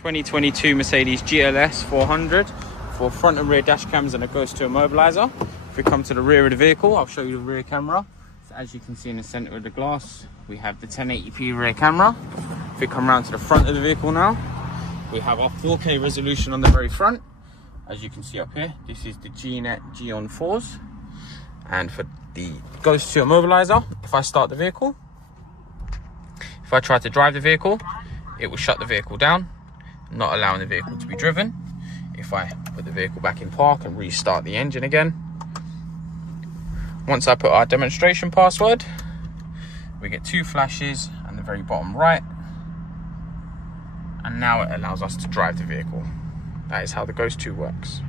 2022 Mercedes GLS 400 for front and rear dash cams and a Ghost Immobiliser. If we come to the rear of the vehicle, I'll show you the rear camera. So as you can see in the center of the glass, we have the 1080p rear camera. If we come around to the front of the vehicle now, we have our 4K resolution on the very front. As you can see up here, this is the G-Net G-On 4s. And for the Ghost Immobiliser, if I start the vehicle, if I try to drive the vehicle, it will shut the vehicle down, not allowing the vehicle to be driven. If I put the vehicle back in park and restart the engine again, once I put our demonstration password, we get 2 flashes and the very bottom right, and now it allows us to drive the vehicle. That is how the Ghost 2 works.